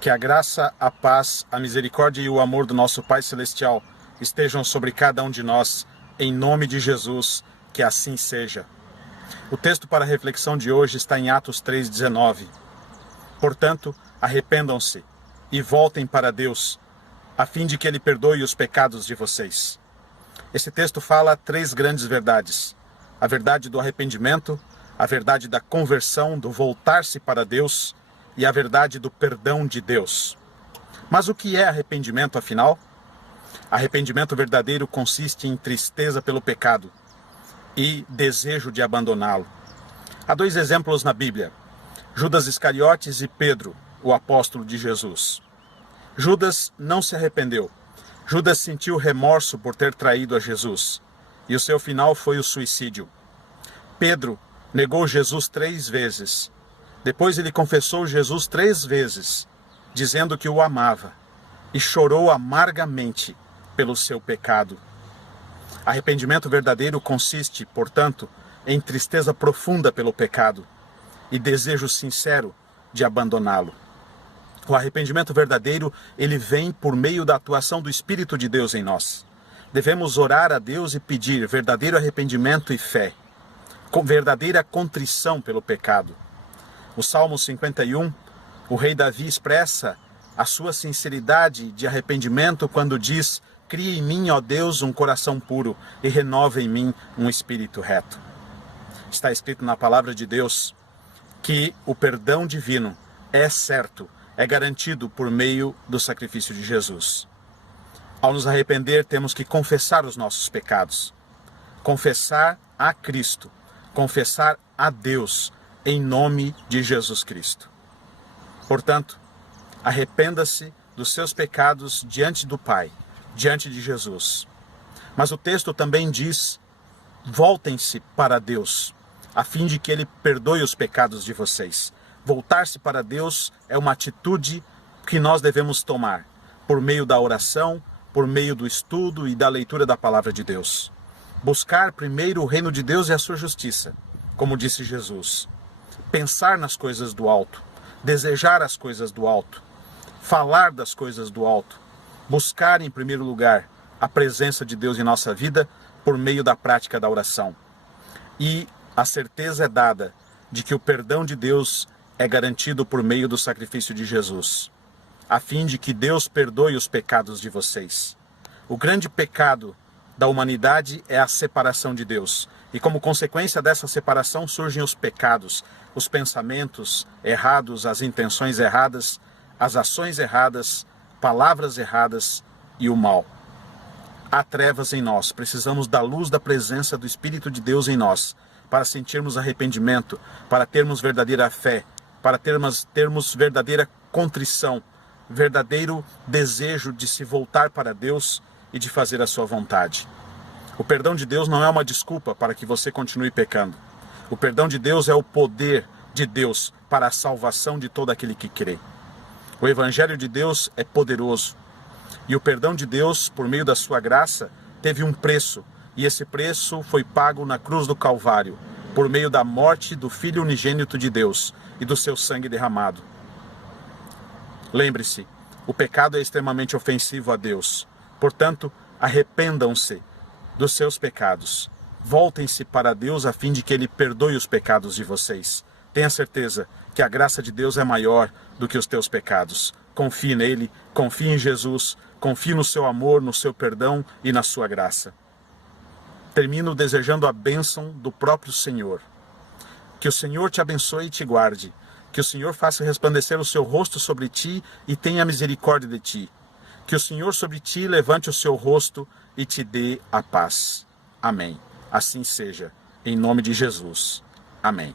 Que a graça, a paz, a misericórdia e o amor do nosso Pai Celestial estejam sobre cada um de nós, em nome de Jesus, que assim seja. O texto para a reflexão de hoje está em Atos 3,19. Portanto, arrependam-se e voltem para Deus, a fim de que Ele perdoe os pecados de vocês. Esse texto fala três grandes verdades: a verdade do arrependimento, a verdade da conversão, do voltar-se para Deus, e a verdade do perdão de Deus. Mas o que é arrependimento, afinal? Arrependimento verdadeiro consiste em tristeza pelo pecado e desejo de abandoná-lo. Há dois exemplos na Bíblia: Judas Iscariotes e Pedro, o apóstolo de Jesus. Judas não se arrependeu. Judas sentiu remorso por ter traído a Jesus, e o seu final foi o suicídio. Pedro negou Jesus 3 vezes. Depois ele confessou Jesus 3 vezes, dizendo que o amava, e chorou amargamente pelo seu pecado. Arrependimento verdadeiro consiste, portanto, em tristeza profunda pelo pecado e desejo sincero de abandoná-lo. O arrependimento verdadeiro, ele vem por meio da atuação do Espírito de Deus em nós. Devemos orar a Deus e pedir verdadeiro arrependimento e fé, com verdadeira contrição pelo pecado. No Salmo 51, o rei Davi expressa a sua sinceridade de arrependimento quando diz: cria em mim, ó Deus, um coração puro e renova em mim um espírito reto. Está escrito na palavra de Deus que o perdão divino é certo, é garantido por meio do sacrifício de Jesus. Ao nos arrepender, temos que confessar os nossos pecados, confessar a Cristo, confessar a Deus, em nome de Jesus Cristo. Portanto, arrependa-se dos seus pecados diante do Pai, diante de Jesus. Mas o texto também diz: voltem-se para Deus, a fim de que Ele perdoe os pecados de vocês. Voltar-se para Deus é uma atitude que nós devemos tomar, por meio da oração, por meio do estudo e da leitura da palavra de Deus. Buscar primeiro o reino de Deus e a sua justiça, como disse Jesus. Pensar nas coisas do alto, desejar as coisas do alto, falar das coisas do alto, buscar em primeiro lugar a presença de Deus em nossa vida por meio da prática da oração. E a certeza é dada de que o perdão de Deus é garantido por meio do sacrifício de Jesus, a fim de que Deus perdoe os pecados de vocês. O grande pecado da humanidade é a separação de Deus. E como consequência dessa separação surgem os pecados, os pensamentos errados, as intenções erradas, as ações erradas, palavras erradas e o mal. Há trevas em nós, precisamos da luz da presença do Espírito de Deus em nós, para sentirmos arrependimento, para termos verdadeira fé, para termos verdadeira contrição, verdadeiro desejo de se voltar para Deus e de fazer a sua vontade. O perdão de Deus não é uma desculpa para que você continue pecando. O perdão de Deus é o poder de Deus para a salvação de todo aquele que crê. O Evangelho de Deus é poderoso. E o perdão de Deus, por meio da sua graça, teve um preço. E esse preço foi pago na cruz do Calvário, por meio da morte do Filho unigênito de Deus e do seu sangue derramado. Lembre-se, o pecado é extremamente ofensivo a Deus. Portanto, arrependam-se dos seus pecados. Voltem-se para Deus a fim de que Ele perdoe os pecados de vocês. Tenha certeza que a graça de Deus é maior do que os teus pecados. Confie nele, confie em Jesus, confie no seu amor, no seu perdão e na sua graça. Termino desejando a bênção do próprio Senhor. Que o Senhor te abençoe e te guarde. Que o Senhor faça resplandecer o seu rosto sobre ti e tenha misericórdia de ti. Que o Senhor sobre ti levante o seu rosto e te dê a paz. Amém. Assim seja. Em nome de Jesus. Amém.